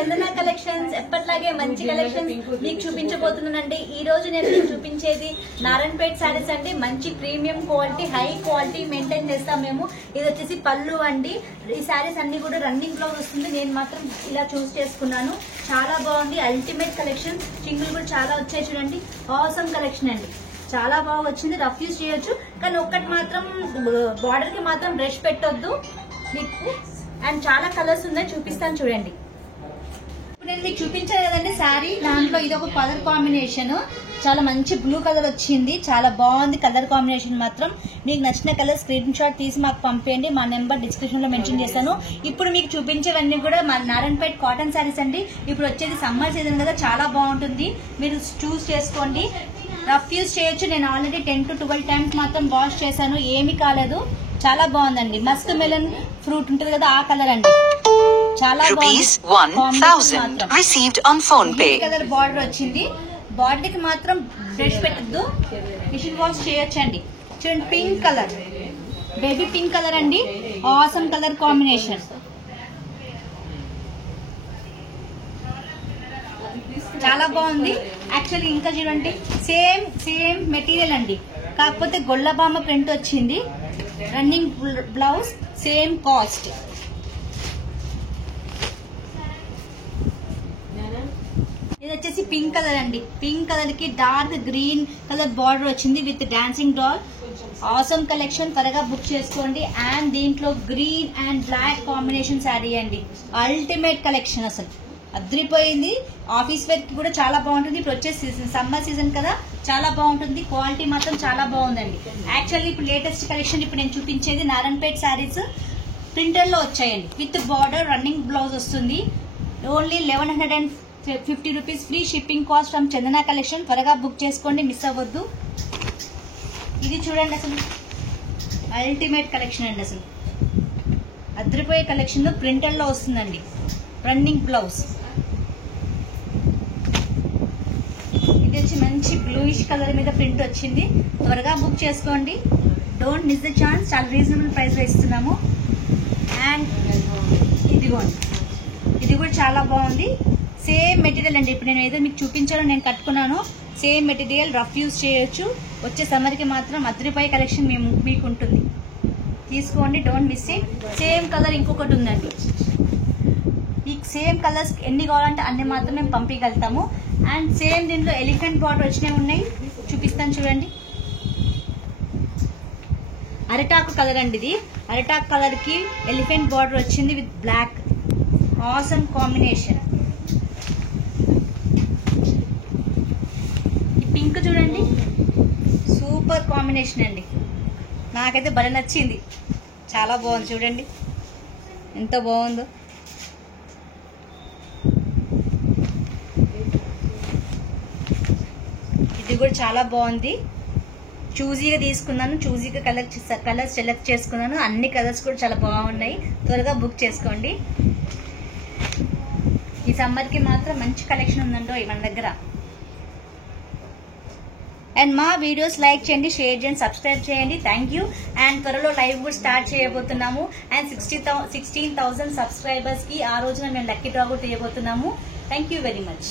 చందన collections ఎప్పట్లాగే మంచి collections మీకు చూపించబోతున్నానండి. ఈ రోజు నేను చూపించేది నారాయణపేట్ శారీస్ అండి. మంచి premium quality, high quality maintain చేస్తాం మేము. ఇది వచ్చేసి పళ్ళు అండి. ఈ శారీస్ అన్ని కూడా రన్నింగ్ బ్లౌజ్ వస్తుంది. నేను మాత్రం ఇలా చూస్ చేసుకున్నాను. చాలా బాగుంది. Ultimate collection. చింగులు కూడా చాలా వచ్చాయి చూడండి. ఆసమ్ కలెక్షన్ అండి. చాలా బాగా వచ్చింది. రఫ్ యూజ్ చేయొచ్చు, కానీ ఒక్కటి మాత్రం బార్డర్ కి మాత్రం బ్రష్ పెట్టొద్దు మీకు. అండ్ చాలా కలర్స్ ఉన్నాయి, చూపిస్తాను చూడండి. ఇప్పుడు నేను మీకు చూపించాను కదండి శారీ. దాంట్లో ఇది ఒక కలర్ కాంబినేషన్. చాలా మంచి బ్లూ కలర్ వచ్చింది. చాలా బాగుంది కలర్ కాంబినేషన్ మాత్రం. మీకు నచ్చిన కలర్ స్క్రీన్ షాట్ తీసి మాకు పంపేయండి. మా నెంబర్ డిస్క్రిప్షన్ లో మెన్షన్ చేశాను. ఇప్పుడు మీకు చూపించేవన్నీ కూడా మా నారాయణపేట్ కాటన్ శారీస్ అండి. ఇప్పుడు వచ్చేది సమ్మర్ సీజన్ కదా, చాలా బాగుంటుంది. మీరు చూస్ చేసుకోండి. రఫ్ యూజ్ చేయొచ్చు. నేను ఆల్రెడీ 10 to 12 టైమ్స్ మాత్రం వాష్ చేశాను, ఏమీ కాలేదు. చాలా బాగుందండి. మస్క్ మెలన్ ఫ్రూట్ ఉంటుంది కదా, ఆ కలర్ అండి. చాలా బాగుంది. కలర్ బార్డర్ వచ్చింది. బార్డర్ కి మాత్రం బ్రష్ పెట్టద్దు, మిషన్ వాష్ చేయొచ్చండి. చూడండి, pink colour, baby pink colour అండి. Awesome colour combination. చాలా బాగుంది. యాక్చువల్లీ ఇంకా చూడండి, సేమ్ మెటీరియల్ అండి, కాకపోతే గొల్లబామ ప్రింట్ వచ్చింది. Running blouse, same cost. ఇది వచ్చేసి పింక్ కలర్ అండి. పింక్ కలర్ కి డార్క్ గ్రీన్ కలర్ బార్డర్ వచ్చింది with dancing doll. Awesome collection, త్వరగా బుక్ చేసుకోండి. అండ్ దీంట్లో green and black combination sari అండి. అల్టిమేట్ కలెక్షన్, అసలు అద్రిపోయింది. ఆఫీస్ వేర్ కి కూడా చాలా బాగుంటుంది. ఇప్పుడు వచ్చే సమ్మర్ సీజన్ కదా, చాలా బాగుంటుంది. క్వాలిటీ మాత్రం చాలా బాగుందండి. యాక్చువల్లీ ఇప్పుడు లేటెస్ట్ కలెక్షన్ ఇప్పుడు నేను చూపించేది నారాయణపేట్ శారీస్ ప్రింటర్ లో వచ్చాయండి. విత్ బార్డర్, రన్నింగ్ బ్లౌజ్ వస్తుంది. Only 1150 rupees free shipping cost from Chandana collection. త్వరగా బుక్ చేసుకోండి, మిస్ అవ్వద్దు. ఇది చూడండి, అసలు అల్టిమేట్ కలెక్షన్ అండి. అసలు అద్రిపోయే కలెక్షన్ ప్రింటర్ లో వస్తుందండి. Running blouse. ఇది వచ్చి మంచి బ్లూయిష్ కలర్ మీద ప్రింట్ వచ్చింది. త్వరగా బుక్ చేసుకోండి. Don't miss the chance. చాలా రీజనబుల్ ప్రైస్ లో ఇస్తున్నాము. అండ్ ఇదిగోండి, ఇది కూడా చాలా బాగుంది. సేమ్ మెటీరియల్ అండి. ఇప్పుడు నేను ఏదో మీకు చూపించాను, నేను కట్టుకున్నాను. సేమ్ మెటీరియల్, రఫ్ యూజ్ చేయొచ్చు. వచ్చే సమ్మర్ కి మాత్రం అద్రిపోయే కలెక్షన్ మీకు ఉంటుంది. తీసుకోండి, don't miss it. Same colour ఇంకొకటి ఉందండి. ఈ సేమ్ కలర్స్ ఎన్ని కావాలంటే అన్ని మాత్రం మేము పంపించగలుగుతాము. అండ్ సేమ్ దీంట్లో ఎలిఫెంట్ బార్డర్ వచ్చినవి ఉన్నాయి, చూపిస్తాను చూడండి. అరిటాకు కలర్ అండి ఇది. అరిటాకు కలర్ కి ఎలిఫెంట్ బార్డర్ వచ్చింది విత్ బ్లాక్. Awesome combination. ఈ పింక్ చూడండి, సూపర్ కాంబినేషన్ అండి. నాకైతే భలే నచ్చింది. చాలా బాగుంది. చూడండి ఎంత బాగుందో. ఇది కూడా చాలా బాగుంది. చూజీగా తీసుకున్నాను, చూజీగా కలర్స్ సెలెక్ట్ చేసుకున్నాను. అన్ని కలర్స్ కూడా చాలా బాగున్నాయి. త్వరగా బుక్ చేసుకోండి. ఈ సమ్మర్ కి మాత్రం మంచి కలెక్షన్ ఉందండి మన దగ్గర. అండ్ మా వీడియోస్ లైక్ చేయండి, షేర్ చేయండి, సబ్స్క్రైబ్ చేయండి. Thank you. అండ్ త్వరలో లైవ్ కూడా స్టార్ట్ చేయబోతున్నాము. అండ్ 16,000 సబ్స్క్రైబర్స్ కి ఆ రోజున మేము లక్కీ డ్రా కూడా తీయబోతున్నాము. Thank you very much.